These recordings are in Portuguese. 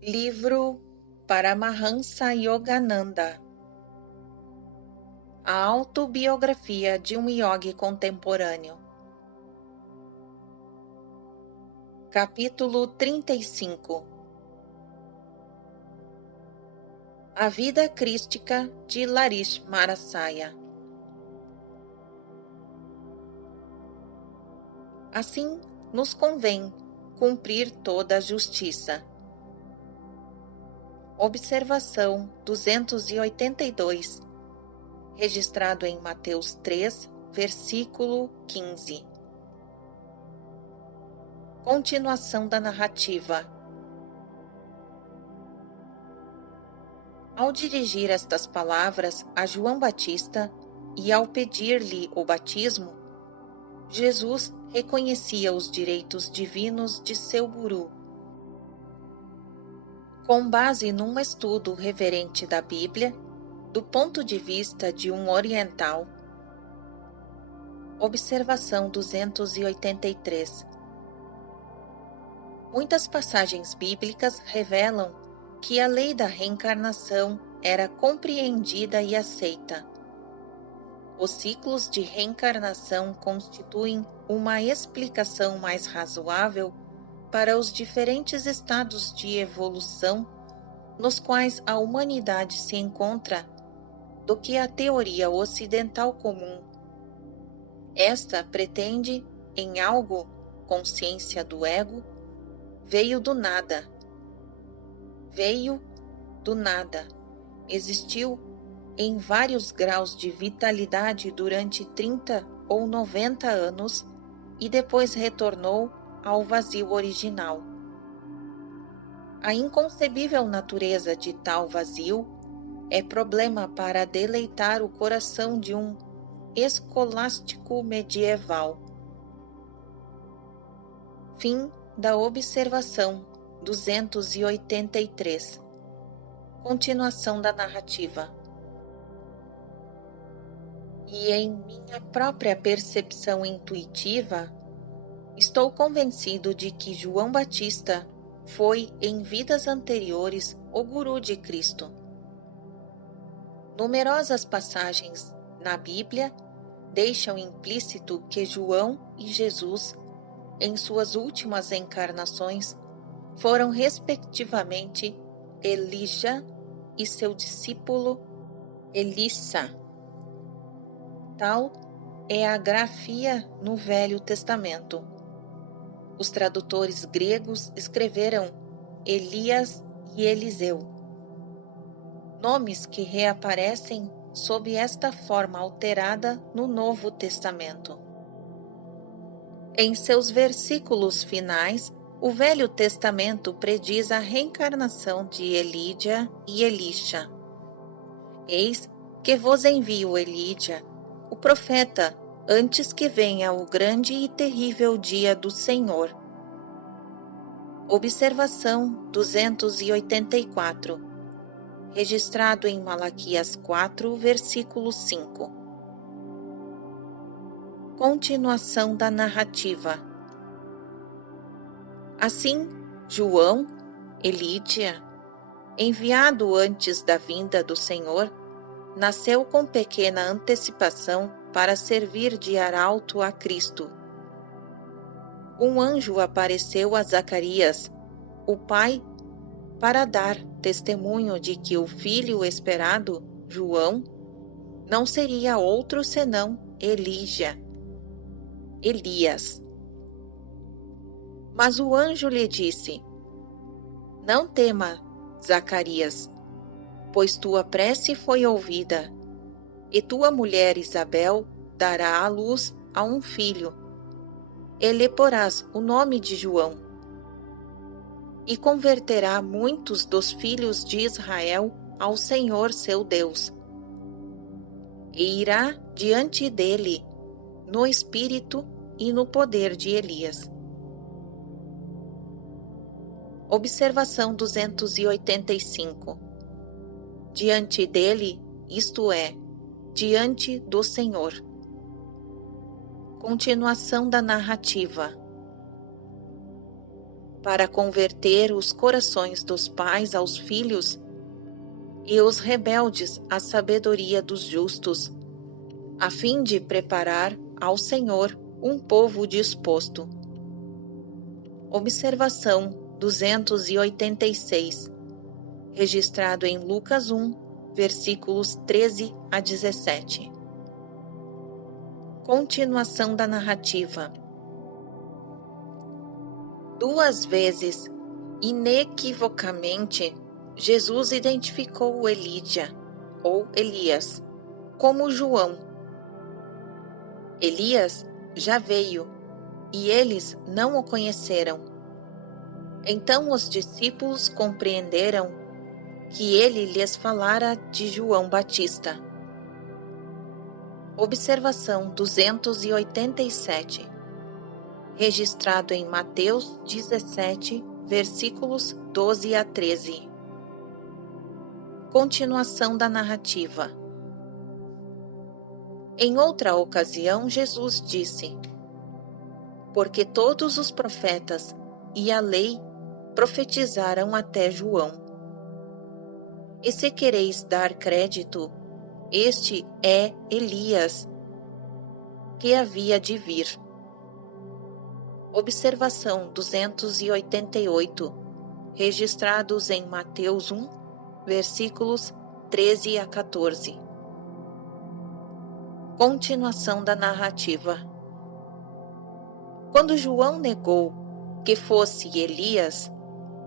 Livro Paramahansa Yogananda. A autobiografia de um yogi contemporâneo. Capítulo 35. A vida crística de Larismarasaya. Assim, nos convém cumprir toda a justiça. Observação 282, registrado em Mateus 3, versículo 15. Continuação da narrativa. Ao dirigir estas palavras a João Batista e ao pedir-lhe o batismo, Jesus reconhecia os direitos divinos de seu guru. Com base num estudo reverente da Bíblia, do ponto de vista de um oriental. Observação 283. Muitas passagens bíblicas revelam que a lei da reencarnação era compreendida e aceita. Os ciclos de reencarnação constituem uma explicação mais razoável para os diferentes estados de evolução nos quais a humanidade se encontra do que a teoria ocidental comum. Esta pretende, em algo, consciência do ego, veio do nada, existiu em vários graus de vitalidade durante 30 ou 90 anos e depois retornou ao vazio original. A inconcebível natureza de tal vazio é problema para deleitar o coração de um escolástico medieval. Fim da observação 283. Continuação da narrativa. E em minha própria percepção intuitiva, estou convencido de que João Batista foi, em vidas anteriores, o guru de Cristo. Numerosas passagens na Bíblia deixam implícito que João e Jesus, em suas últimas encarnações, foram respectivamente Elijah e seu discípulo Elisha. Tal é a grafia no Velho Testamento. Os tradutores gregos escreveram Elias e Eliseu, nomes que reaparecem sob esta forma alterada no Novo Testamento. Em seus versículos finais, o Velho Testamento prediz a reencarnação de Elijah e Elisha. Eis que vos envio Elijah, o profeta, antes que venha o grande e terrível dia do Senhor. Observação 284, registrado em Malaquias 4, versículo 5. Continuação da narrativa. Assim, João, Elijah, enviado antes da vinda do Senhor, nasceu com pequena antecipação para servir de arauto a Cristo. Um anjo apareceu a Zacarias, o pai, para dar testemunho de que o filho esperado, João, não seria outro senão Elias. Mas o anjo lhe disse: Não tema, Zacarias, pois tua prece foi ouvida, e tua mulher Isabel dará à luz a um filho, e lhe porás o nome de João, e converterá muitos dos filhos de Israel ao Senhor seu Deus, e irá diante dele no espírito e no poder de Elias. Observação 285. Diante dele, isto é, diante do Senhor. Continuação da narrativa. para converter os corações dos pais aos filhos e os rebeldes à sabedoria dos justos, a fim de preparar ao Senhor um povo disposto. Observação 286, registrado em Lucas 1, versículos 13 a 17. Continuação da narrativa. Duas vezes, inequivocamente, Jesus identificou Elídia, ou Elias, como João. Elias já veio, e eles não o conheceram. Então os discípulos compreenderam que ele lhes falara de João Batista. Observação 287, registrado em Mateus 17, versículos 12 a 13. Continuação da narrativa. Em outra ocasião, Jesus disse: porque todos os profetas e a lei profetizaram até João. E se quereis dar crédito, este é Elias, que havia de vir. Observação 288, registrados em Mateus 1, versículos 13 a 14. Continuação da narrativa. Quando João negou que fosse Elias,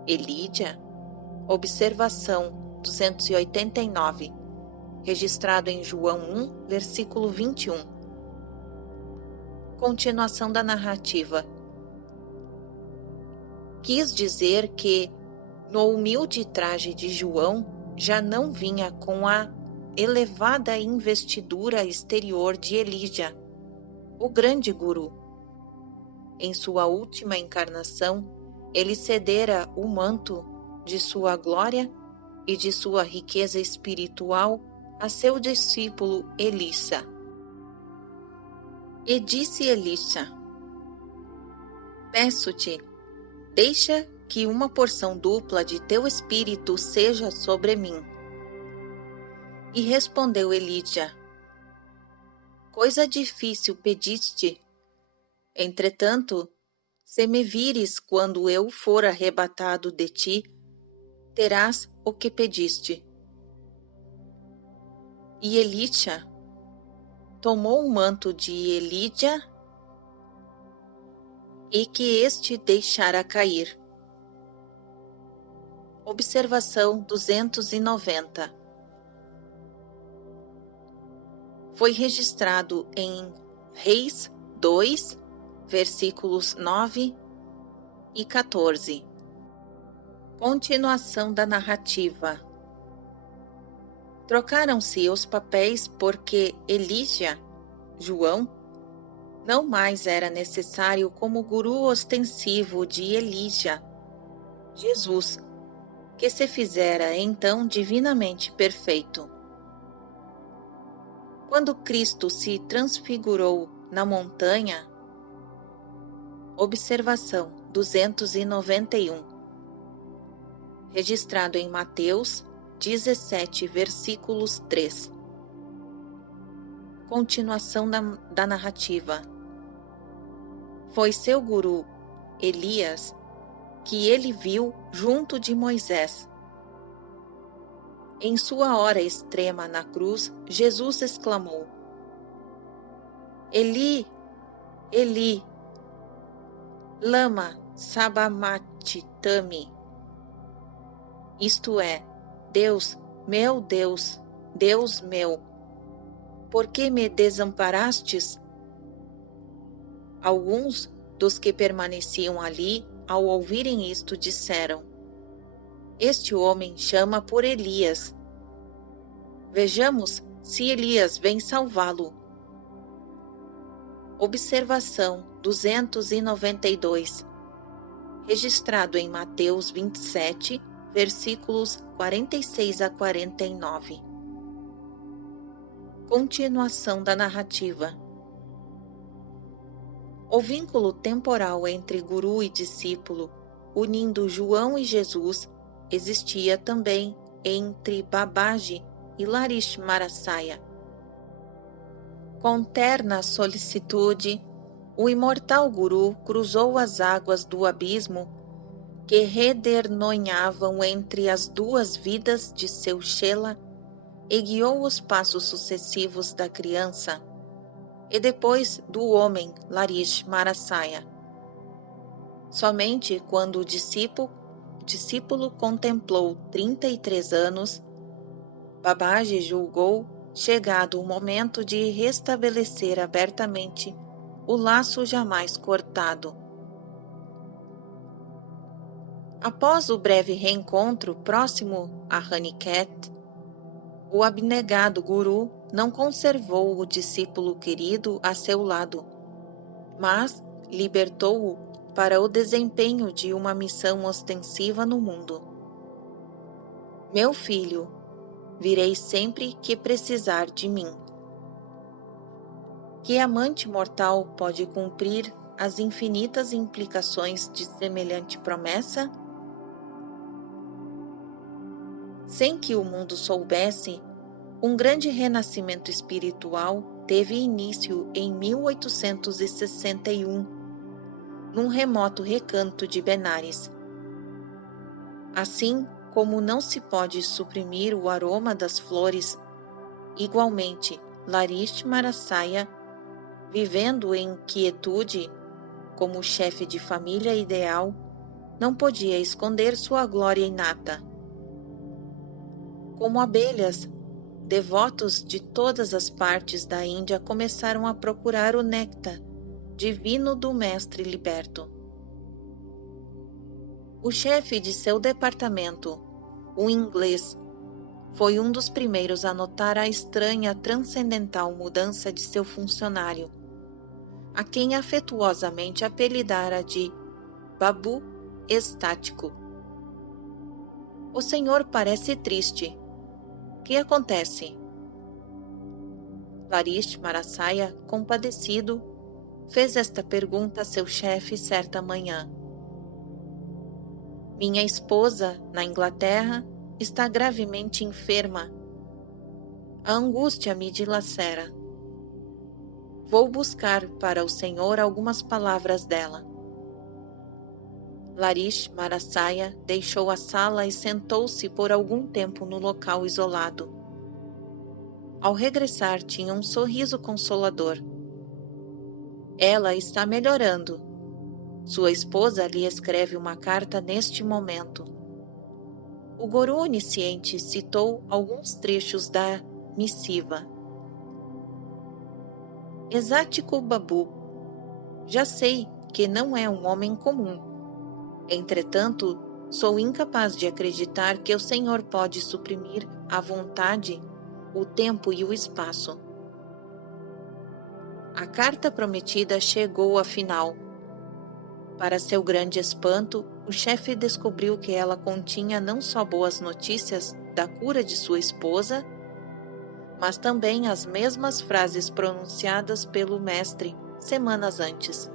Elídia, observação 289, registrado em João 1, versículo 21. Continuação da narrativa. Quis dizer que, no humilde traje de João, já não vinha com a elevada investidura exterior de Elídia, o grande guru. Em sua última encarnação, ele cedera o manto de sua glória e de sua riqueza espiritual a seu discípulo Elisha. E disse Elisha: peço-te, deixa que uma porção dupla de teu espírito seja sobre mim. E respondeu Elídia: coisa difícil pediste. Entretanto, se me vires quando eu for arrebatado de ti, terás o que pediste. E Elisha tomou o manto de Elídia e que este deixara cair. Observação 290. Foi registrado em Reis 2, versículos 9 e 14. Continuação da narrativa. Trocaram-se os papéis porque Elígia, João, não mais era necessário como guru ostensivo de Elígia, Jesus, que se fizera então divinamente perfeito. Quando Cristo se transfigurou na montanha, observação 291, registrado em Mateus 17, versículos 3. Continuação da narrativa. Foi seu guru, Elias, que ele viu junto de Moisés. Em sua hora extrema na cruz, Jesus exclamou: Eli, Eli, lama sabachthani. Isto é, Deus meu, por que me desamparastes? Alguns dos que permaneciam ali, ao ouvirem isto, disseram: este homem chama por Elias. Vejamos se Elias vem salvá-lo. Observação 292, registrado em Mateus 27, versículos 46 a 49. Continuação da narrativa. O vínculo temporal entre guru e discípulo unindo João e Jesus existia também entre Babaji e Lakshmarasaya. Com terna solicitude, o imortal Guru cruzou as águas do abismo que redernonhavam entre as duas vidas de seu Shela e guiou os passos sucessivos da criança e depois do homem Lakshmarasaya. Somente quando o discípulo contemplou 33 anos, Babaji julgou chegado o momento de restabelecer abertamente o laço jamais cortado. Após o breve reencontro próximo a Raniket, o abnegado Guru não conservou o discípulo querido a seu lado, mas libertou-o para o desempenho de uma missão ostensiva no mundo. Meu filho, virei sempre que precisar de mim. Que amante mortal pode cumprir as infinitas implicações de semelhante promessa? Sem que o mundo soubesse, um grande renascimento espiritual teve início em 1861, num remoto recanto de Benares. Assim como não se pode suprimir o aroma das flores, igualmente Lakshmarasaya, vivendo em quietude como chefe de família ideal, não podia esconder sua glória inata. Como abelhas, devotos de todas as partes da Índia começaram a procurar o néctar divino do Mestre Liberto. O chefe de seu departamento, o inglês, foi um dos primeiros a notar a estranha transcendental mudança de seu funcionário, a quem afetuosamente apelidara de Babu Estático. O senhor parece triste. O que acontece? Lakshmarasaya, compadecido, fez esta pergunta a seu chefe certa manhã. Minha esposa, na Inglaterra, está gravemente enferma. A angústia me dilacera. Vou buscar para o senhor algumas palavras dela. Lakshmarasaya deixou a sala e sentou-se por algum tempo no local isolado. Ao regressar, tinha um sorriso consolador. Ela está melhorando. Sua esposa lhe escreve uma carta neste momento. O Guru onisciente citou alguns trechos da missiva. Exático Babu, já sei que não é um homem comum. Entretanto, sou incapaz de acreditar que o Senhor pode suprimir à vontade o tempo e o espaço. A carta prometida chegou afinal. Para seu grande espanto, o chefe descobriu que ela continha não só boas notícias da cura de sua esposa, mas também as mesmas frases pronunciadas pelo mestre semanas antes.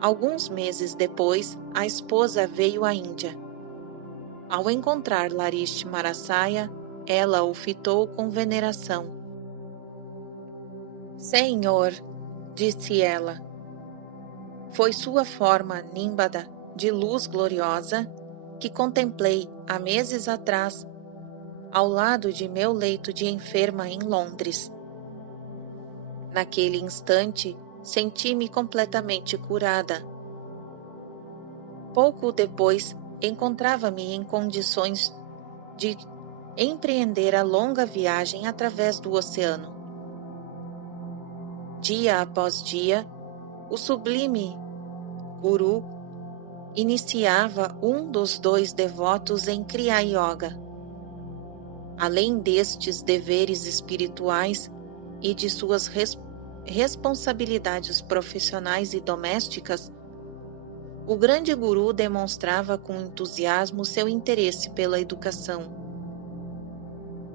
Alguns meses depois, a esposa veio à Índia. Ao encontrar Lakshmarasaya, ela o fitou com veneração. Senhor, disse ela, foi sua forma nímbada de luz gloriosa que contemplei há meses atrás ao lado de meu leito de enferma em Londres. Naquele instante, senti-me completamente curada. Pouco depois, encontrava-me em condições de empreender a longa viagem através do oceano. Dia após dia, o sublime Guru iniciava um dos dois devotos em Kriya Yoga. Além destes deveres espirituais e de suas responsabilidades profissionais e domésticas, o grande Guru demonstrava com entusiasmo seu interesse pela educação.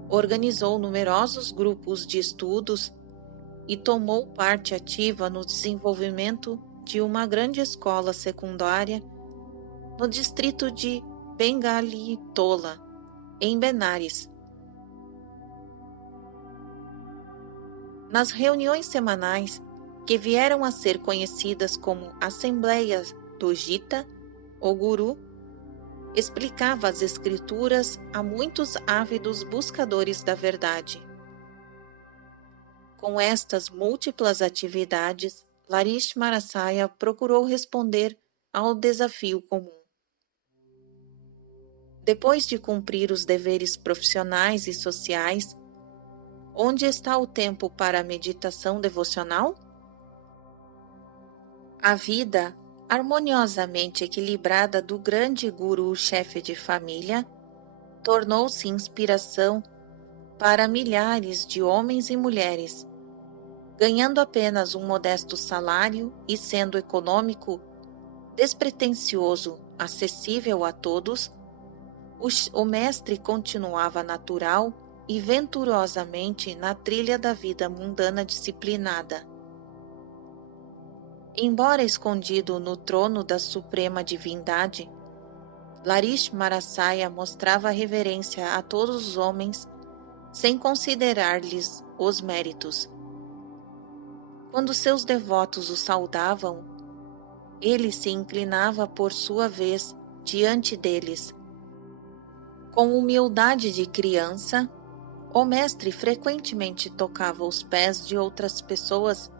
Organizou numerosos grupos de estudos e tomou parte ativa no desenvolvimento de uma grande escola secundária no distrito de Bengalitola, em Benares. Nas reuniões semanais, que vieram a ser conhecidas como Assembleias do Gita, o guru explicava as escrituras a muitos ávidos buscadores da verdade. Com estas múltiplas atividades, Larish Marasaya procurou responder ao desafio comum. Depois de cumprir os deveres profissionais e sociais, onde está o tempo para a meditação devocional? A vida harmoniosamente equilibrada do grande guru-chefe de família tornou-se inspiração para milhares de homens e mulheres, ganhando apenas um modesto salário e sendo econômico, despretensioso, acessível a todos. O mestre continuava natural e venturosamente na trilha da vida mundana disciplinada. Embora escondido no trono da suprema divindade, Larish Marasaya mostrava reverência a todos os homens sem considerar-lhes os méritos. Quando seus devotos o saudavam, ele se inclinava por sua vez diante deles. Com humildade de criança, o mestre frequentemente tocava os pés de outras pessoas,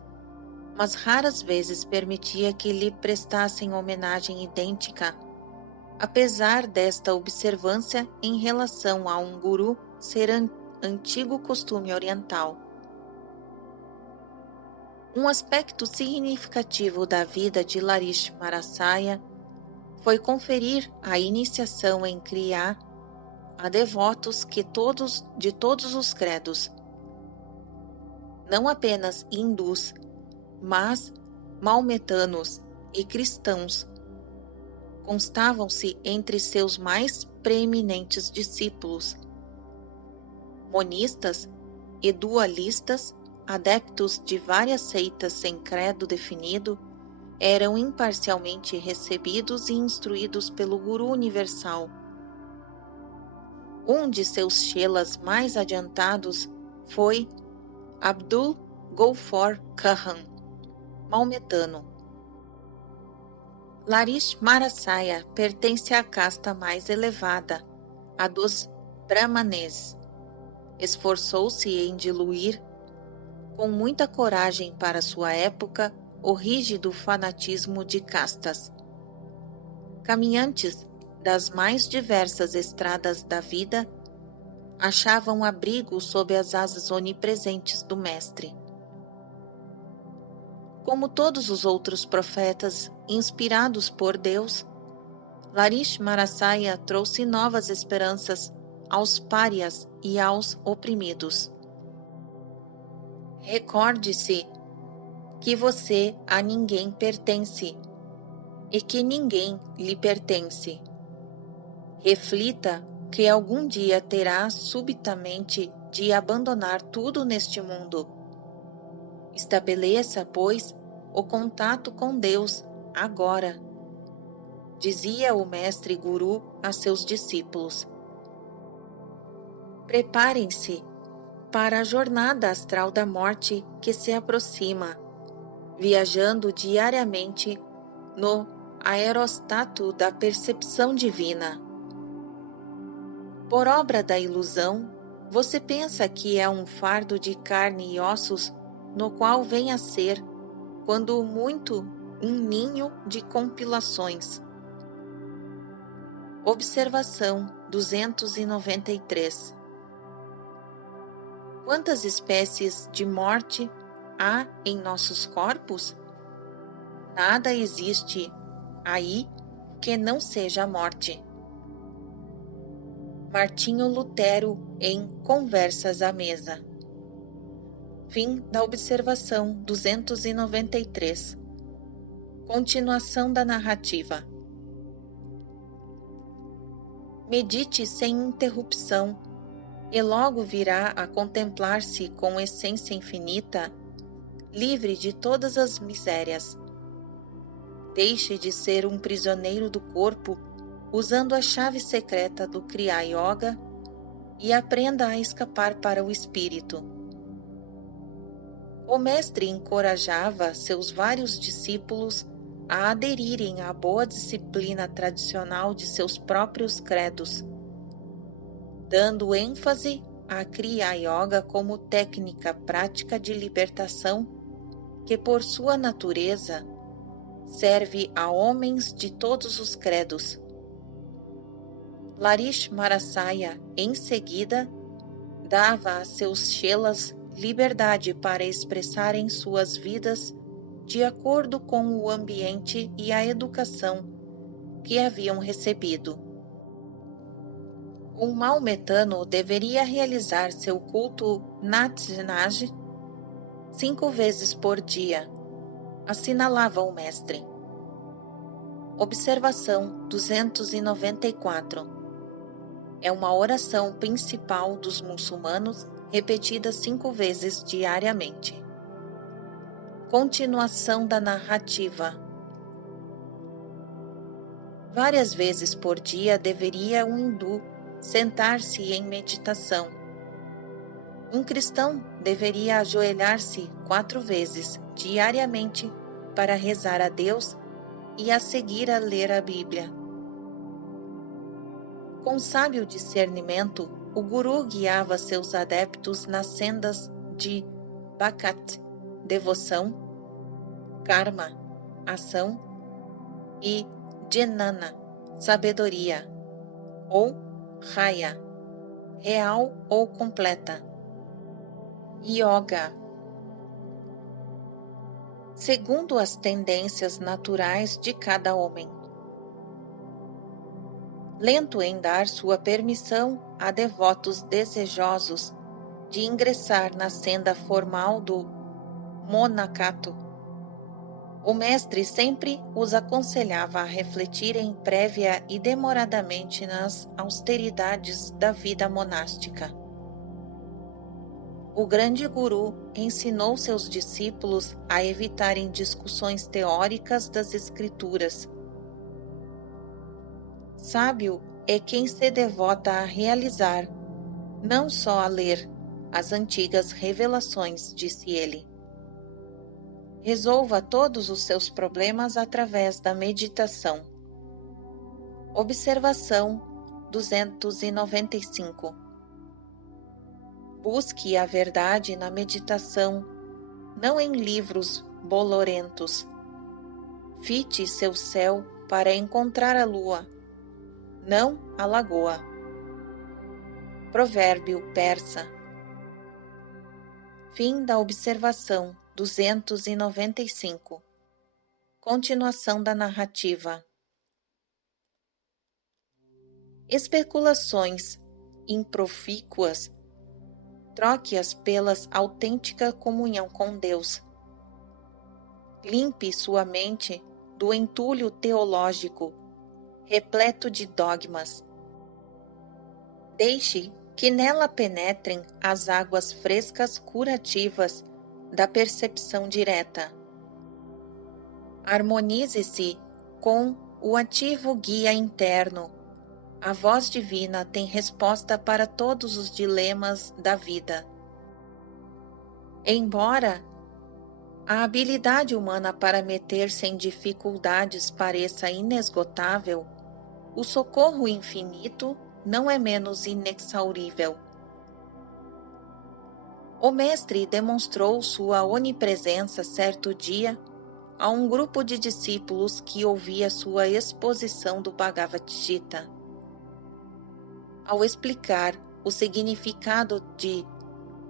mas raras vezes permitia que lhe prestassem homenagem idêntica, apesar desta observância em relação a um guru ser antigo costume oriental. Um aspecto significativo da vida de Larish Marasaya foi conferir a iniciação em Kriya a devotos de todos os credos, não apenas hindus, mas maometanos e cristãos. Constavam-se entre seus mais preeminentes discípulos monistas e dualistas, adeptos de várias seitas sem credo definido, eram imparcialmente recebidos e instruídos pelo Guru Universal. Um de seus chelas mais adiantados foi Abdul Ghaffar Khan, maometano. Larish Marasaya pertence à casta mais elevada, a dos brahmanes. Esforçou-se em diluir, com muita coragem para sua época, o rígido fanatismo de castas. Caminhantes das mais diversas estradas da vida achavam abrigo sob as asas onipresentes do Mestre. Como todos os outros profetas inspirados por Deus, Larish Marasaya trouxe novas esperanças aos párias e aos oprimidos. Recorde-se que você a ninguém pertence e que ninguém lhe pertence. Reflita que algum dia terá subitamente de abandonar tudo neste mundo. Estabeleça, pois, o contato com Deus agora, dizia o mestre Guru a seus discípulos. Preparem-se para a jornada astral da morte que se aproxima, viajando diariamente no aerostato da percepção divina. Por obra da ilusão, você pensa que é um fardo de carne e ossos no qual vem a ser, quando muito, um ninho de compilações. Observação 293. Quantas espécies de morte há em nossos corpos? Nada existe aí que não seja a morte. Martinho Lutero em Conversas à Mesa. Fim da observação 293. Continuação da narrativa. Medite sem interrupção, e logo virá a contemplar-se com essência infinita, livre de todas as misérias. Deixe de ser um prisioneiro do corpo usando a chave secreta do Kriya Yoga e aprenda a escapar para o espírito. O mestre encorajava seus vários discípulos a aderirem à boa disciplina tradicional de seus próprios credos, dando ênfase à Kriya Yoga como técnica prática de libertação que, por sua natureza, serve a homens de todos os credos. Larish Marasaya, em seguida, dava a seus chelas liberdade para expressarem suas vidas de acordo com o ambiente e a educação que haviam recebido. Um maometano deveria realizar seu culto Natjanaj 5 vezes por dia, assinalava o mestre. Observação 294. É uma oração principal dos muçulmanos repetida 5 vezes diariamente. Continuação da narrativa. Várias vezes por dia deveria um hindu sentar-se em meditação. Um cristão deveria ajoelhar-se 4 vezes diariamente para rezar a Deus e a seguir a ler a Bíblia. Com sábio discernimento, o Guru guiava seus adeptos nas sendas de Bhakat, devoção, Karma, ação, e Jnana, sabedoria, ou Raya, real ou completa. Yoga. Segundo as tendências naturais de cada homem. Lento em dar sua permissão a devotos desejosos de ingressar na senda formal do monacato, o mestre sempre os aconselhava a refletirem prévia e demoradamente nas austeridades da vida monástica. O grande guru ensinou seus discípulos a evitarem discussões teóricas das escrituras. Sábio é quem se devota a realizar, não só a ler, as antigas revelações, disse ele. Resolva todos os seus problemas através da meditação. Observação 295. Busque a verdade na meditação, não em livros bolorentos. Fite seu céu para encontrar a lua, não a lagoa. Provérbio persa. Fim da observação 295. Continuação da narrativa. Especulações improfícuas, troque-as pelas autêntica comunhão com Deus. Limpe sua mente do entulho teológico, repleto de dogmas. Deixe que nela penetrem as águas frescas curativas da percepção direta. Harmonize-se com o ativo guia interno. A voz divina tem resposta para todos os dilemas da vida. Embora a habilidade humana para meter-se em dificuldades pareça inesgotável, o socorro infinito não é menos inexaurível. O mestre demonstrou sua onipresença certo dia a um grupo de discípulos que ouvia sua exposição do Bhagavad Gita. Ao explicar o significado de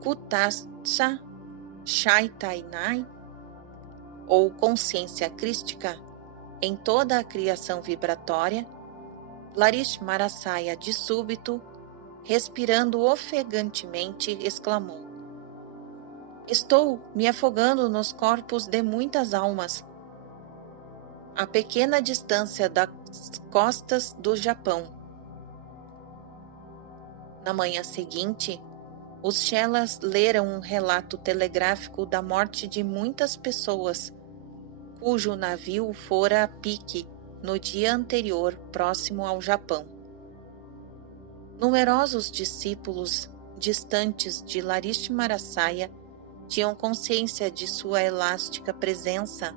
Kutascha Chaitanya, ou consciência crística, em toda a criação vibratória, Larish Marasaya, de súbito, respirando ofegantemente, exclamou: Estou me afogando nos corpos de muitas almas. A pequena distância das costas do Japão. Na manhã seguinte, os chelas leram um relato telegráfico da morte de muitas pessoas, cujo navio fora a pique no dia anterior próximo ao Japão. Numerosos discípulos distantes de Larismarasaya tinham consciência de sua elástica presença.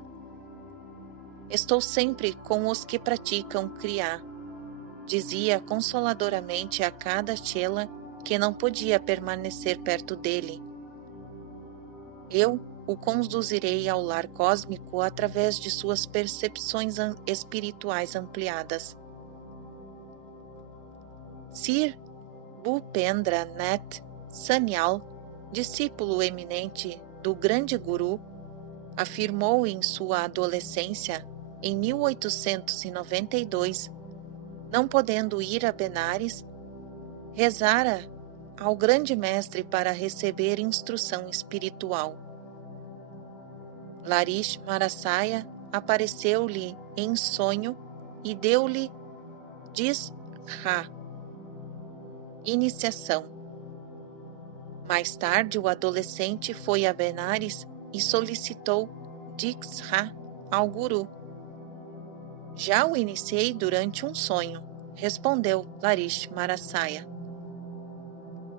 Estou sempre com os que praticam Kriya, dizia consoladoramente a cada chela que não podia permanecer perto dele. Eu o conduzirei ao lar cósmico através de suas percepções espirituais ampliadas. Sir Bhupendra Nath Sanyal, discípulo eminente do grande guru, afirmou em sua adolescência, em 1892, não podendo ir a Benares, rezara ao grande mestre para receber instrução espiritual. Larismarasaya apareceu-lhe em sonho e deu-lhe Diksha, iniciação. Mais tarde, o adolescente foi a Benares e solicitou Diksha ao guru. Já o iniciei durante um sonho, respondeu Larismarasaya.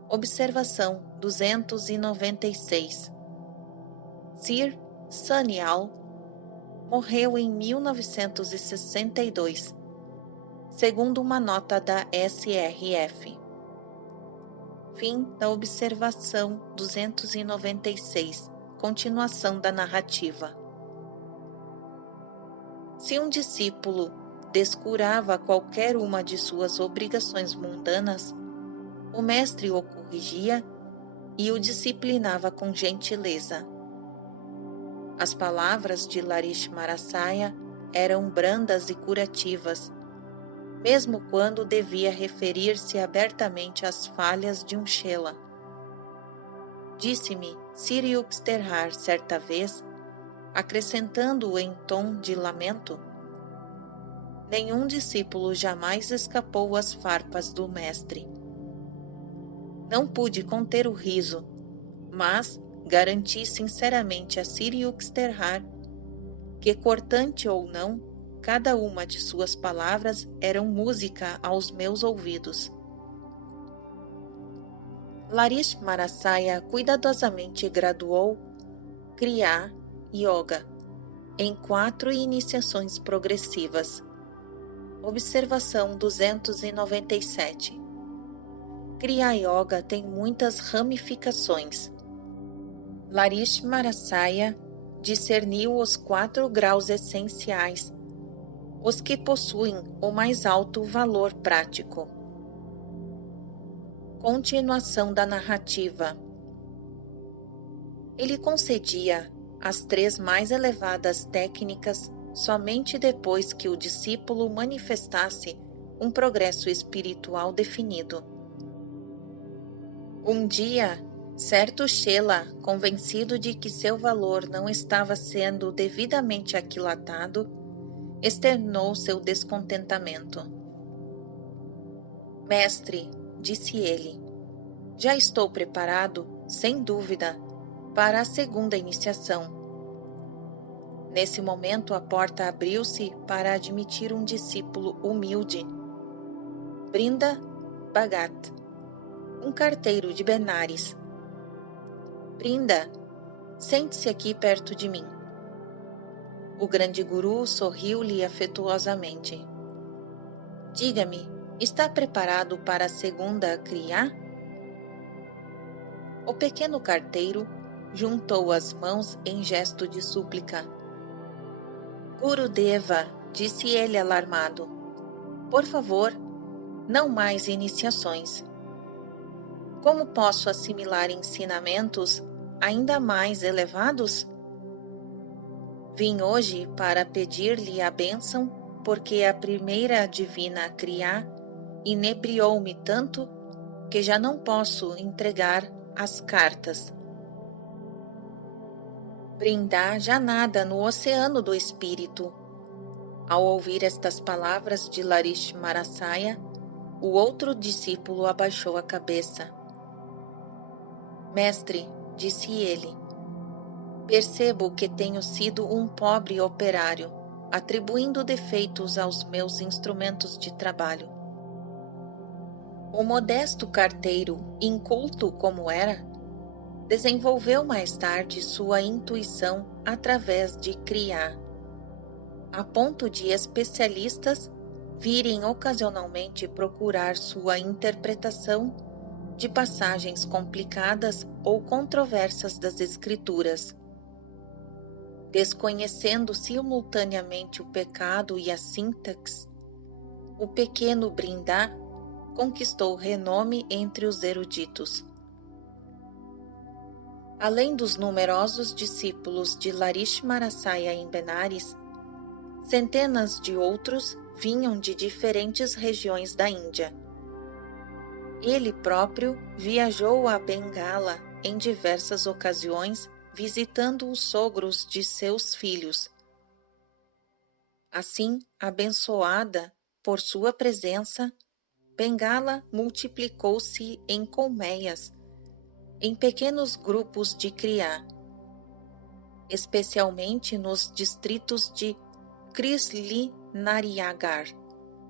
Observação 296. Sir Sanyal morreu em 1962, segundo uma nota da SRF. Fim da observação 296. Continuação da narrativa. Se um discípulo descurava qualquer uma de suas obrigações mundanas, o mestre o corrigia e o disciplinava com gentileza. As palavras de Larismarasaya eram brandas e curativas, mesmo quando devia referir-se abertamente às falhas de um chela. Disse-me Sir Yukteswar certa vez, acrescentando em tom de lamento: nenhum discípulo jamais escapou às farpas do mestre. Não pude conter o riso, mas garanti sinceramente a Sir Yukteswar que, cortante ou não, cada uma de suas palavras eram música aos meus ouvidos. Larismarasaya cuidadosamente graduou Kriya Yoga em 4 iniciações progressivas. Observação 297. Kriya Yoga tem muitas ramificações. Larismarasaya discerniu os 4 graus essenciais, os que possuem o mais alto valor prático. Continuação da narrativa. Ele concedia as 3 mais elevadas técnicas somente depois que o discípulo manifestasse um progresso espiritual definido. Um dia, certo chela, convencido de que seu valor não estava sendo devidamente aquilatado, externou seu descontentamento. Mestre, disse ele, já estou preparado, sem dúvida, para a segunda iniciação. Nesse momento, a porta abriu-se para admitir um discípulo humilde, Brinda Bhagat, um carteiro de Benares. Brinda, sente-se aqui perto de mim. O grande guru sorriu-lhe afetuosamente. Diga-me, está preparado para a segunda Kriya? O pequeno carteiro juntou as mãos em gesto de súplica. Gurudeva, disse ele alarmado, por favor, não mais iniciações. Como posso assimilar ensinamentos ainda mais elevados? Vim hoje para pedir-lhe a bênção, porque a primeira divina Kriya inebriou-me tanto que já não posso entregar as cartas. Brindar já nada no oceano do espírito. Ao ouvir estas palavras de Larismarasaya, o outro discípulo abaixou a cabeça. Mestre, disse ele, Percebo que tenho sido um pobre operário, atribuindo defeitos aos meus instrumentos de trabalho. O modesto carteiro, inculto como era, desenvolveu mais tarde sua intuição através de criar, a ponto de especialistas virem ocasionalmente procurar sua interpretação de passagens complicadas ou controversas das Escrituras. Desconhecendo simultaneamente o pecado e a sintaxe, o pequeno Brindá conquistou renome entre os eruditos. Além dos numerosos discípulos de Larismarasaya em Benares, centenas de outros vinham de diferentes regiões da Índia. Ele próprio viajou a Bengala em diversas ocasiões, visitando os sogros de seus filhos. Assim, abençoada por sua presença, Bengala multiplicou-se em colmeias, em pequenos grupos de criá, especialmente nos distritos de Krishnariagar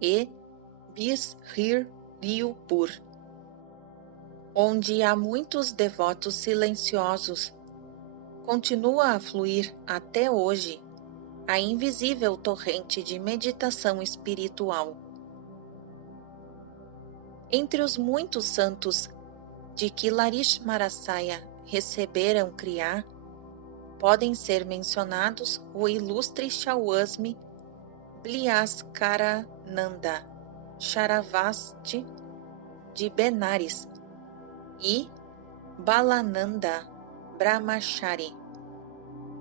e Bisrir-Riupur, onde há muitos devotos silenciosos. Continua a fluir até hoje a invisível torrente de meditação espiritual. Entre os muitos santos de que Larismarasaya receberam criá, podem ser mencionados o ilustre Shawasmi Bliaskarananda Charavasti de Benares e Balananda Brahmachari,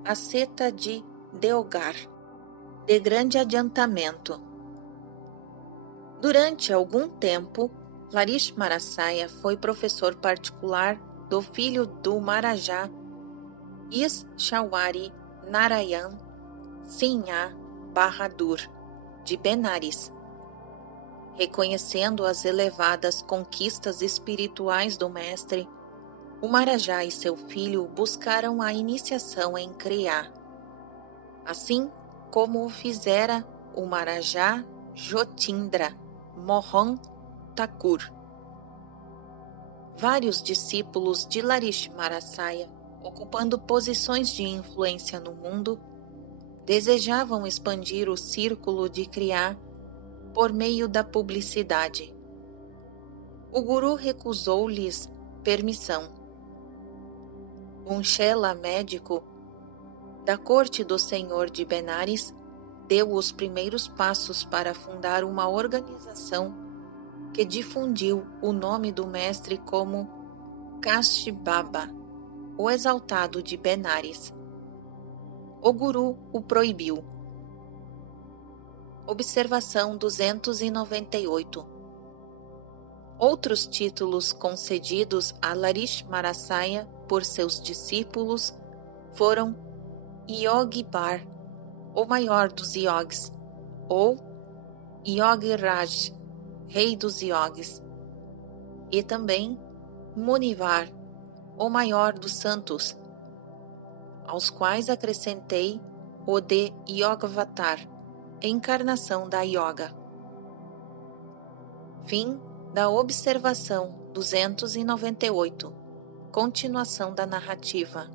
asceta de Deogar, de grande adiantamento. Durante algum tempo, Larismarasaya foi professor particular do filho do Maharaja Ishwari Narayan Sinha Bahadur, de Benares. Reconhecendo as elevadas conquistas espirituais do mestre, o Maharaja e seu filho buscaram a iniciação em criá, assim como o fizera o Maharaja Jotindra Mohan Thakur. Vários discípulos de Larismarasaya, ocupando posições de influência no mundo, desejavam expandir o círculo de criá por meio da publicidade. O guru recusou-lhes permissão. Um chela médico da corte do senhor de Benares deu os primeiros passos para fundar uma organização que difundiu o nome do mestre como Kashi Baba, o exaltado de Benares. O guru o proibiu. Observação 298. Outros títulos concedidos a Larismarasaya por seus discípulos foram Yogi Bar, o maior dos yogis, ou Yogi Raj, rei dos yogis, e também Munivar, o maior dos santos, aos quais acrescentei o de Yogavatar, encarnação da yoga. Fim da observação 298. Continuação da narrativa.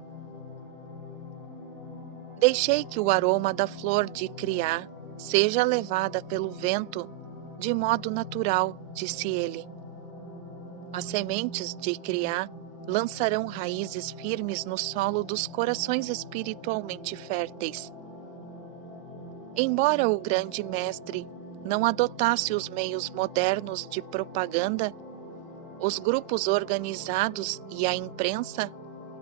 Deixei que o aroma da flor de criá seja levada pelo vento de modo natural, disse ele. As sementes de criá lançarão raízes firmes no solo dos corações espiritualmente férteis. Embora o grande mestre não adotasse os meios modernos de propaganda, os grupos organizados e a imprensa,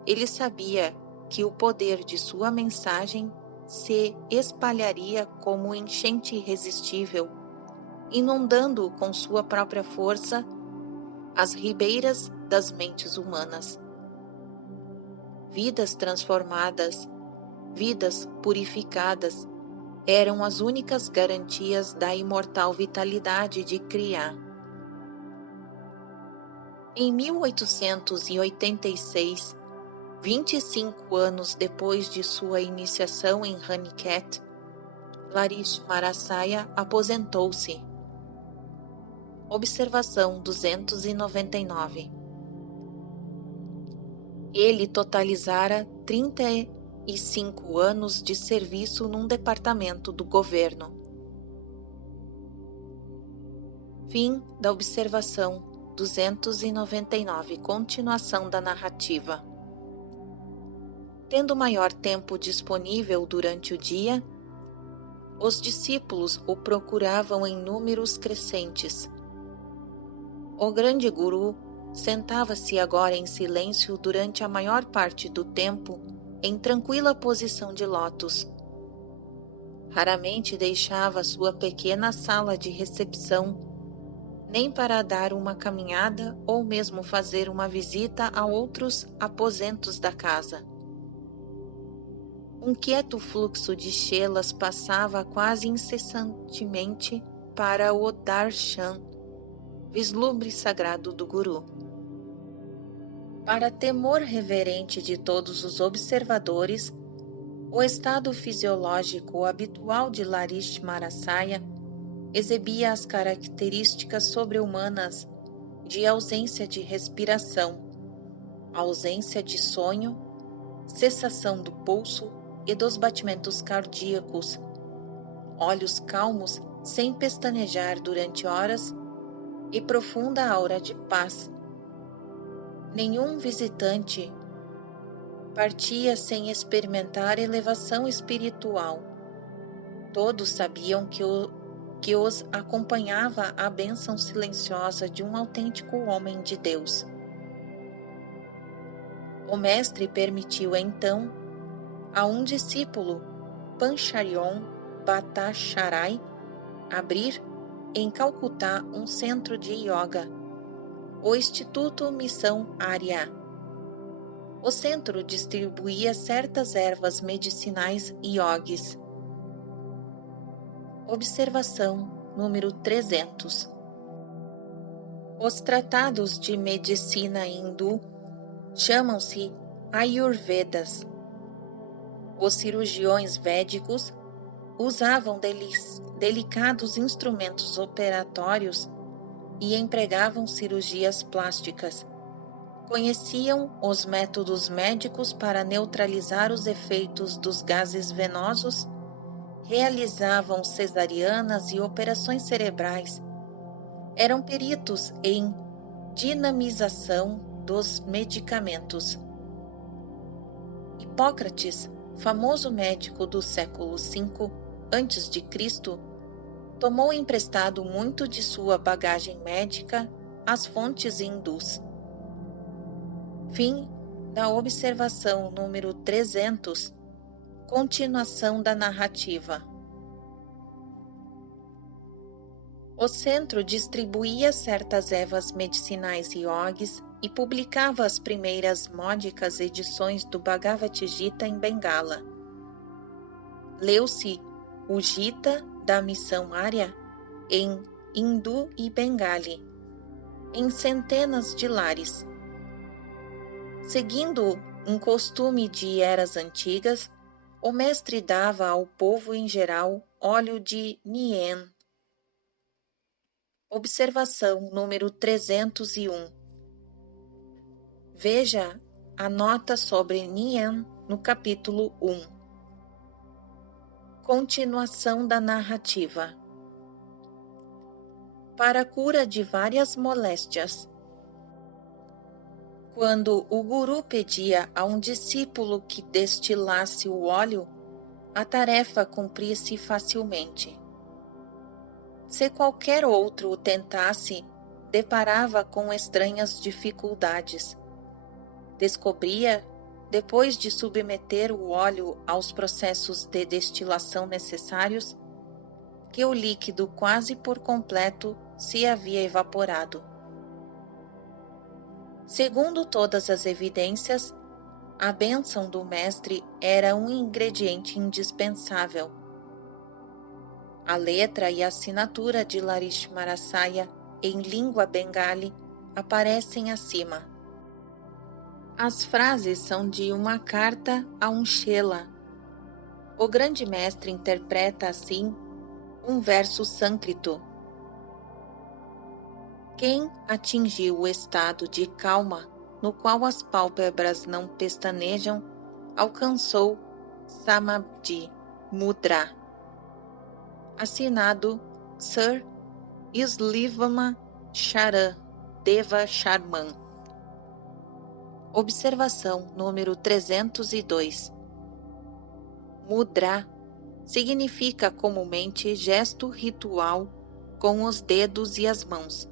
ele sabia que o poder de sua mensagem se espalharia como enchente irresistível, inundando com sua própria força as ribeiras das mentes humanas. Vidas transformadas, vidas purificadas, eram as únicas garantias da imortal vitalidade de criá. Em 1886, 25 anos depois de sua iniciação em Raniket, Larish Marasaya aposentou-se. Observação 299. Ele totalizara 35 anos de serviço num departamento do governo. Fim da observação 299. Continuação da narrativa. Tendo maior tempo disponível durante o dia, os discípulos o procuravam em números crescentes. O grande guru sentava-se agora em silêncio durante a maior parte do tempo em tranquila posição de lótus. Raramente deixava sua pequena sala de recepção, nem para dar uma caminhada ou mesmo fazer uma visita a outros aposentos da casa. Um quieto fluxo de chelas passava quase incessantemente para o darshan, vislumbre sagrado do Guru. Para temor reverente de todos os observadores, o estado fisiológico habitual de Larish Marasaya exibia as características sobre-humanas de ausência de respiração, ausência de sonho, cessação do pulso e dos batimentos cardíacos, olhos calmos sem pestanejar durante horas e profunda aura de paz. Nenhum visitante partia sem experimentar elevação espiritual. Todos sabiam que os acompanhava a bênção silenciosa de um autêntico homem de Deus. O mestre permitiu então a um discípulo, Pancharion Bhattacharya, abrir em Calcutá um centro de yoga, o Instituto Missão Arya. O centro distribuía certas ervas medicinais yogis. Observação número 300. Os tratados de medicina hindu chamam-se Ayurvedas. Os cirurgiões védicos usavam delicados instrumentos operatórios e empregavam cirurgias plásticas. Conheciam os métodos médicos para neutralizar os efeitos dos gases venosos, realizavam cesarianas e operações cerebrais. Eram peritos em dinamização dos medicamentos. Hipócrates, famoso médico do século V a.C., tomou emprestado muito de sua bagagem médica às fontes hindus. Fim da observação número 300. Continuação da narrativa. O centro distribuía certas ervas medicinais yogis e publicava as primeiras módicas edições do Bhagavad Gita em Bengala. Leu-se o Gita da Missão Arya em hindu e bengali, em centenas de lares. Seguindo um costume de eras antigas, o mestre dava ao povo em geral óleo de Nien. Observação número 301. Veja a nota sobre Nien no capítulo 1. Continuação da narrativa. Para a cura de várias moléstias. Quando o guru pedia a um discípulo que destilasse o óleo, a tarefa cumpria-se facilmente. Se qualquer outro o tentasse, deparava com estranhas dificuldades. Descobria, depois de submeter o óleo aos processos de destilação necessários, que o líquido quase por completo se havia evaporado. Segundo todas as evidências, a bênção do mestre era um ingrediente indispensável. A letra e a assinatura de Larish Marasaya em língua bengali aparecem acima. As frases são de uma carta a um Shela. O grande mestre interpreta assim um verso sânscrito. Quem atingiu o estado de calma no qual as pálpebras não pestanejam, alcançou Samadhi Mudra. Assinado Sir Slivama Charan Deva Sharman. Observação número 302. Mudra significa comumente gesto ritual com os dedos e as mãos.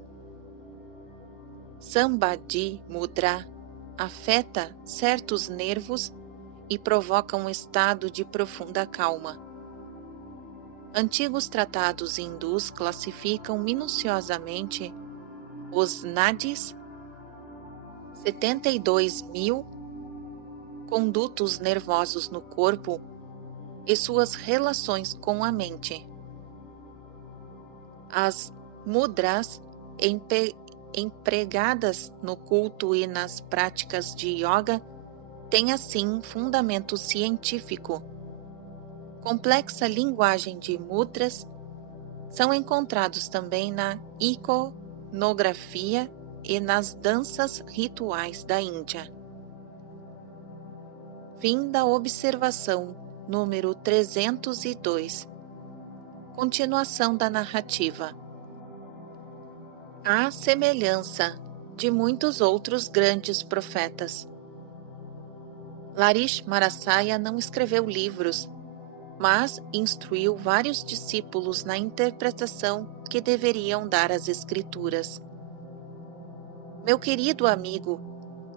Samadhi Mudra afeta certos nervos e provoca um estado de profunda calma. Antigos tratados hindus classificam minuciosamente os nadis, 72.000 condutos nervosos no corpo e suas relações com a mente. As mudras empregadas no culto e nas práticas de yoga têm assim fundamento científico. Complexa linguagem de mudras são encontrados também na iconografia e nas danças rituais da Índia. Fim da observação número 302. Continuação da narrativa. À semelhança de muitos outros grandes profetas, Larish Marasaya não escreveu livros, mas instruiu vários discípulos na interpretação que deveriam dar às Escrituras. Meu querido amigo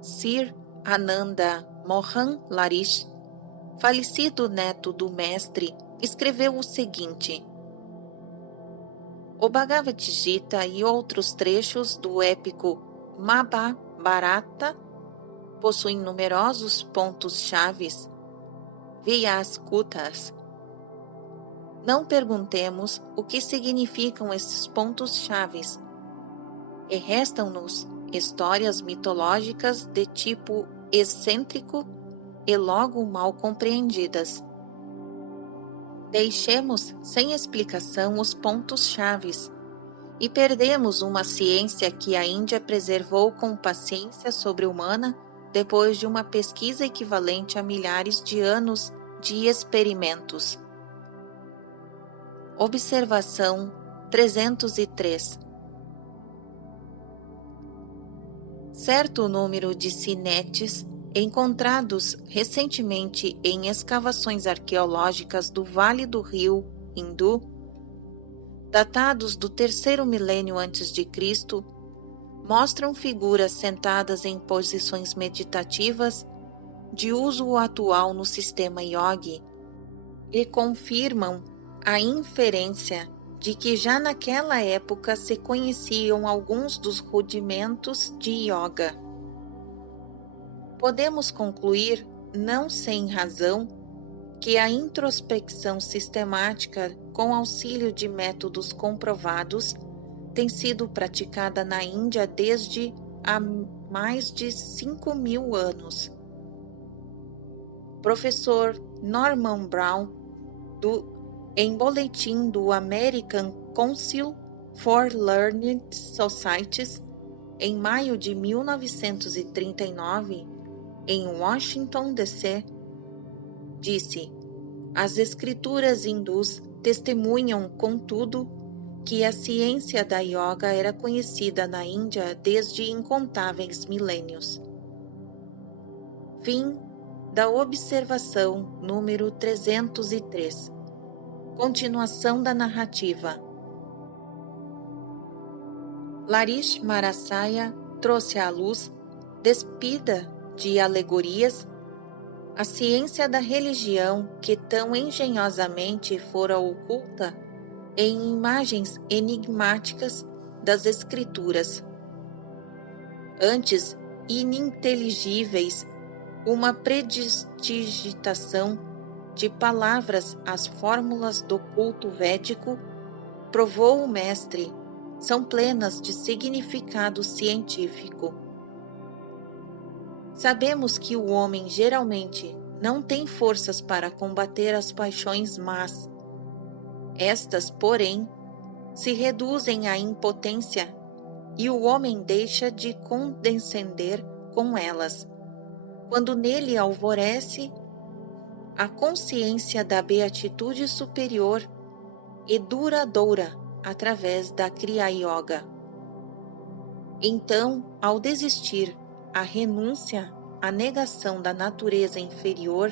Sir Ananda Mohan Larish, falecido neto do mestre, escreveu o seguinte: o Bhagavad Gita e outros trechos do épico Mahabharata possuem numerosos pontos-chaves, Vyaskutas. Não perguntemos o que significam esses pontos-chaves, e restam-nos histórias mitológicas de tipo excêntrico e logo mal compreendidas. Deixemos sem explicação os pontos-chaves e perdemos uma ciência que a Índia preservou com paciência sobre-humana depois de uma pesquisa equivalente a milhares de anos de experimentos. Observação 303. Certo número de sinetes encontrados recentemente em escavações arqueológicas do Vale do Rio Hindu, datados do terceiro milênio a.C., mostram figuras sentadas em posições meditativas de uso atual no sistema yogi e confirmam a inferência de que já naquela época se conheciam alguns dos rudimentos de yoga. Podemos concluir, não sem razão, que a introspecção sistemática com auxílio de métodos comprovados tem sido praticada na Índia desde há mais de 5.000 anos. Professor Norman Brown, em boletim do American Council for Learned Societies, em maio de 1939, em Washington, D.C., disse: as escrituras hindus testemunham, contudo, que a ciência da yoga era conhecida na Índia desde incontáveis milênios. Fim da observação número 303. Continuação da narrativa. Larish Marasaya trouxe à luz, despida de alegorias, a ciência da religião que tão engenhosamente fora oculta em imagens enigmáticas das Escrituras. Antes ininteligíveis, uma prestidigitação de palavras às fórmulas do culto védico, provou o mestre, são plenas de significado científico. Sabemos que o homem geralmente não tem forças para combater as paixões más. Estas, porém, se reduzem à impotência e o homem deixa de condescender com elas, quando nele alvorece a consciência da beatitude superior e duradoura através da Kriya Yoga. Então, ao desistir, a renúncia, a negação da natureza inferior,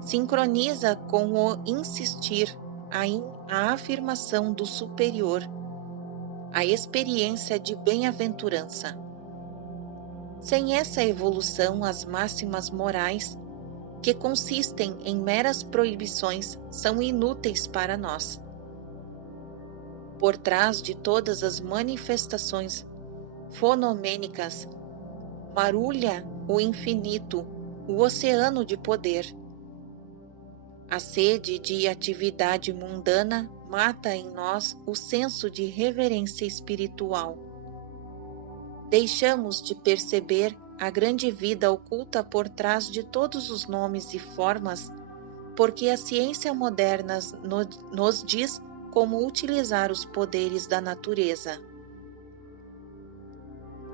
sincroniza com o insistir, a afirmação do superior, a experiência de bem-aventurança. Sem essa evolução, as máximas morais, que consistem em meras proibições, são inúteis para nós. Por trás de todas as manifestações fonomênicas, marulha o infinito, o oceano de poder. A sede de atividade mundana mata em nós o senso de reverência espiritual. Deixamos de perceber a grande vida oculta por trás de todos os nomes e formas, porque a ciência moderna nos diz como utilizar os poderes da natureza.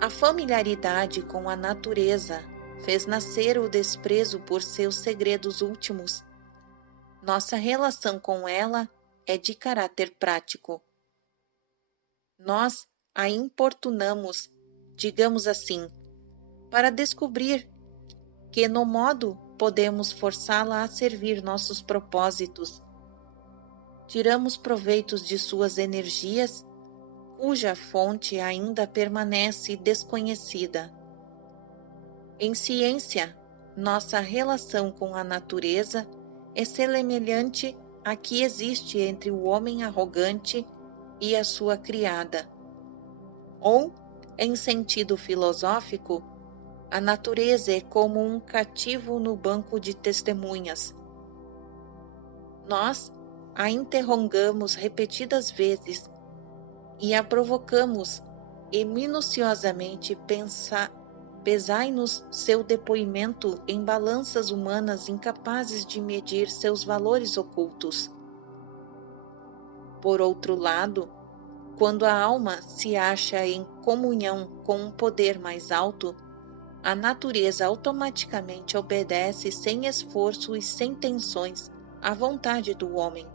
A familiaridade com a natureza fez nascer o desprezo por seus segredos últimos. Nossa relação com ela é de caráter prático. Nós a importunamos, digamos assim, para descobrir que, no modo, podemos forçá-la a servir nossos propósitos. Tiramos proveitos de suas energias, cuja fonte ainda permanece desconhecida. Em ciência, nossa relação com a natureza é semelhante à que existe entre o homem arrogante e a sua criada. Ou, em sentido filosófico, a natureza é como um cativo no banco de testemunhas. Nós a interrogamos repetidas vezes e a provocamos e minuciosamente pesai-nos seu depoimento em balanças humanas incapazes de medir seus valores ocultos. Por outro lado, quando a alma se acha em comunhão com um poder mais alto, a natureza automaticamente obedece sem esforço e sem tensões à vontade do homem.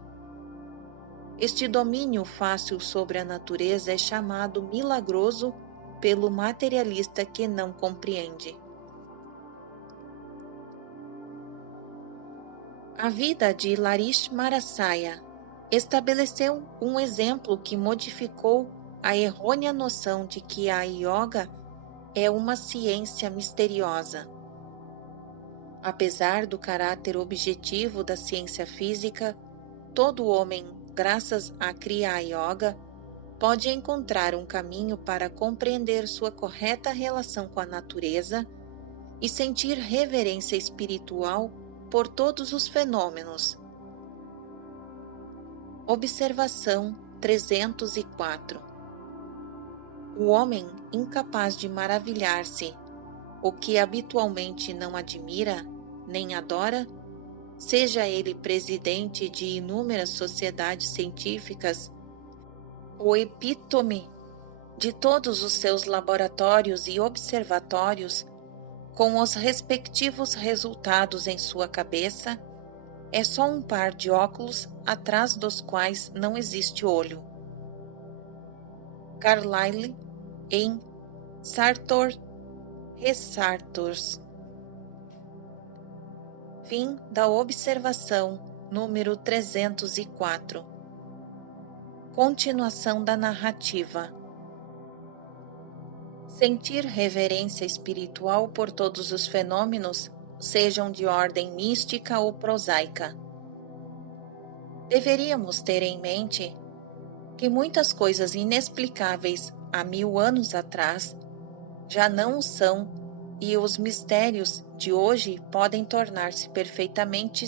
Este domínio fácil sobre a natureza é chamado milagroso pelo materialista que não compreende. A vida de Larish Marasaya estabeleceu um exemplo que modificou a errônea noção de que a yoga é uma ciência misteriosa. Apesar do caráter objetivo da ciência física, todo homem, graças à Kriya Yoga, pode encontrar um caminho para compreender sua correta relação com a natureza e sentir reverência espiritual por todos os fenômenos. Observação 304. O homem incapaz de maravilhar-se, o que habitualmente não admira nem adora, seja ele presidente de inúmeras sociedades científicas, o epítome de todos os seus laboratórios e observatórios, com os respectivos resultados em sua cabeça, é só um par de óculos atrás dos quais não existe olho. Carlyle, em Sartor Resartus. Fim da observação número 304. Continuação da narrativa. Sentir reverência espiritual por todos os fenômenos, sejam de ordem mística ou prosaica. Deveríamos ter em mente que muitas coisas inexplicáveis há 1000 anos atrás já não o são, e os mistérios de hoje podem tornar-se perfeitamente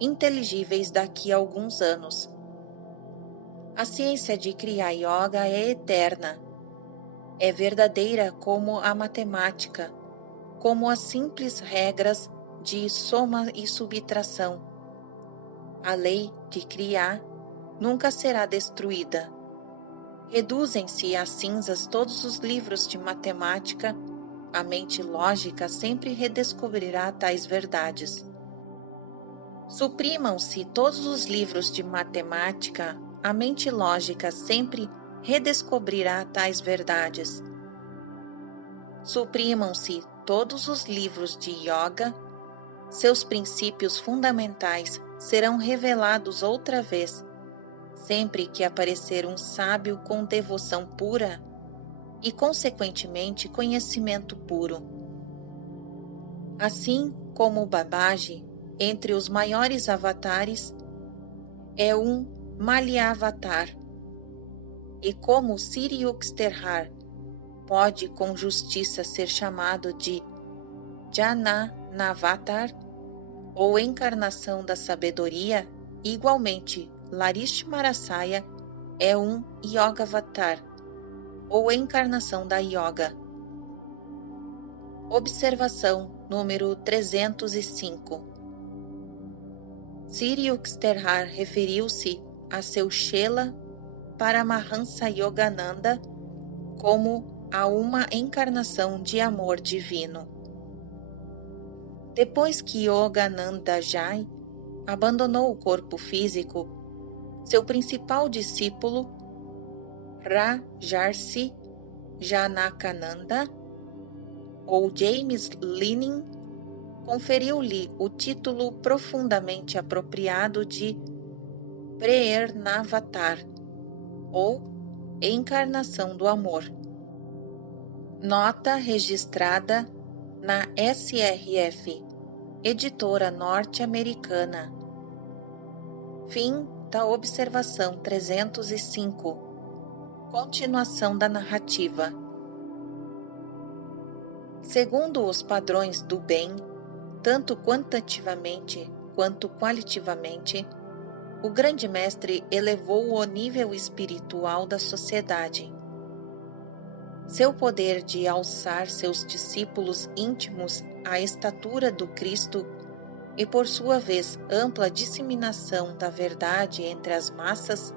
inteligíveis daqui a alguns anos. A ciência de Kriya Yoga é eterna, é verdadeira como a matemática, como as simples regras de soma e subtração. A lei de criar nunca será destruída. Reduzem-se a cinzas todos os livros de matemática, a mente lógica sempre redescobrirá tais verdades. Suprimam-se todos os livros de matemática, a mente lógica sempre redescobrirá tais verdades. Suprimam-se todos os livros de yoga, seus princípios fundamentais serão revelados outra vez, sempre que aparecer um sábio com devoção pura e, consequentemente, conhecimento puro. Assim como o Babaji, entre os maiores avatares, é um Malyavatar, e como Sri Yukteswar pode com justiça ser chamado de Jnanavatar, ou encarnação da sabedoria, igualmente Larismarasaya é um Yogavatar, ou encarnação da Yoga. Observação número 305. Sri Yukteswar referiu-se a seu Shela Paramahansa Yogananda como a uma encarnação de amor divino. Depois que Yogananda Jai abandonou o corpo físico, seu principal discípulo, Rajarsi Janakananda, ou James Lenin, conferiu-lhe o título profundamente apropriado de Prernavatar, ou Encarnação do Amor. Nota registrada na SRF, editora norte-americana. Fim da observação 305. Continuação da narrativa. Segundo os padrões do bem, tanto quantitativamente quanto qualitativamente, o grande mestre elevou o nível espiritual da sociedade. Seu poder de alçar seus discípulos íntimos à estatura do Cristo e, por sua vez, ampla disseminação da verdade entre as massas,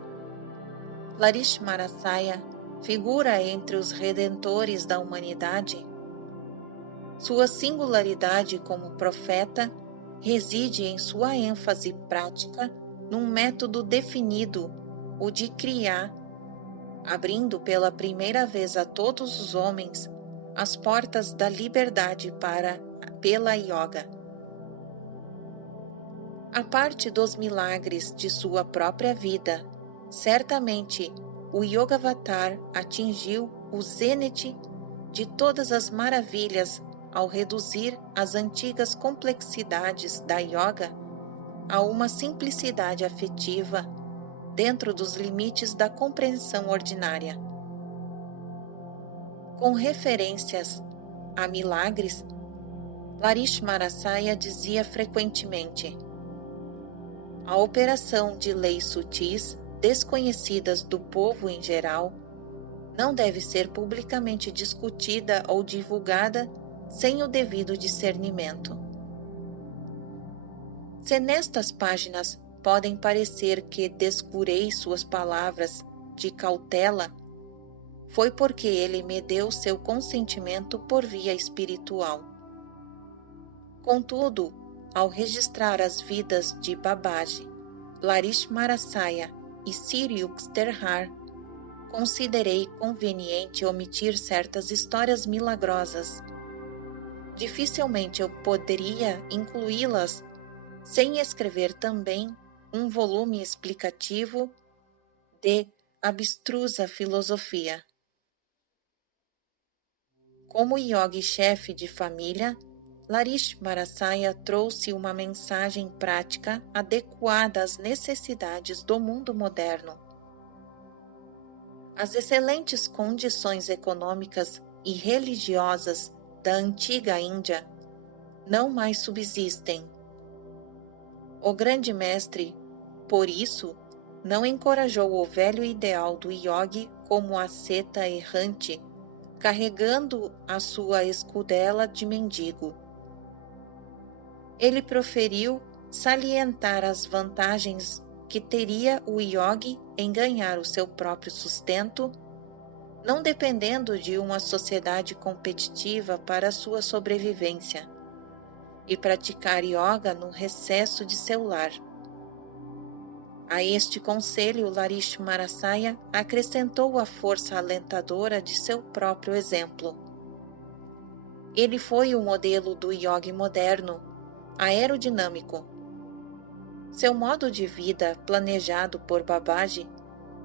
Larismarasaya figura entre os redentores da humanidade. Sua singularidade como profeta reside em sua ênfase prática num método definido, o de criar, abrindo pela primeira vez a todos os homens as portas da liberdade pela yoga. A parte dos milagres de sua própria vida, certamente o Yogavatar atingiu o zênite de todas as maravilhas ao reduzir as antigas complexidades da yoga a uma simplicidade afetiva dentro dos limites da compreensão ordinária. Com referências a milagres, Larismarasaya dizia frequentemente: a operação de leis sutis, desconhecidas do povo em geral, não deve ser publicamente discutida ou divulgada sem o devido discernimento. Se nestas páginas podem parecer que descurei suas palavras de cautela, foi porque ele me deu seu consentimento por via espiritual. Contudo, ao registrar as vidas de Babaji, Larismarasaya e Sri Yukteswar, considerei conveniente omitir certas histórias milagrosas. Dificilmente eu poderia incluí-las sem escrever também um volume explicativo de abstrusa filosofia. Como yogi-chefe de família, Larismarasaya trouxe uma mensagem prática adequada às necessidades do mundo moderno. As excelentes condições econômicas e religiosas da antiga Índia não mais subsistem. O grande mestre, por isso, não encorajou o velho ideal do yogi como asceta errante, carregando a sua escudela de mendigo. Ele proferiu salientar as vantagens que teria o yogi em ganhar o seu próprio sustento, não dependendo de uma sociedade competitiva para sua sobrevivência, e praticar yoga no recesso de seu lar. A este conselho, Lakshmanasaya acrescentou a força alentadora de seu próprio exemplo. Ele foi o modelo do yogi moderno, aerodinâmico. Seu modo de vida, planejado por Babaji,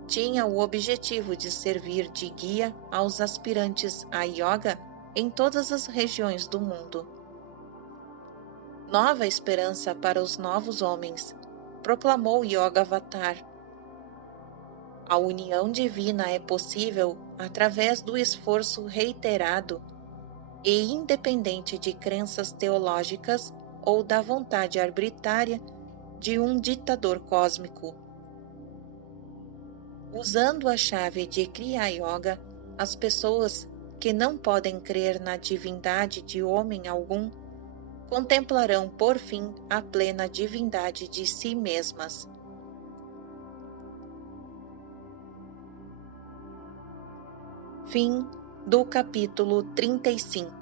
tinha o objetivo de servir de guia aos aspirantes a yoga em todas as regiões do mundo. Nova esperança para os novos homens, proclamou Yoga Avatar. A união divina é possível através do esforço reiterado e independente de crenças teológicas ou da vontade arbitrária de um ditador cósmico. Usando a chave de Kriya Yoga, as pessoas que não podem crer na divindade de homem algum contemplarão por fim a plena divindade de si mesmas. Fim do capítulo 35.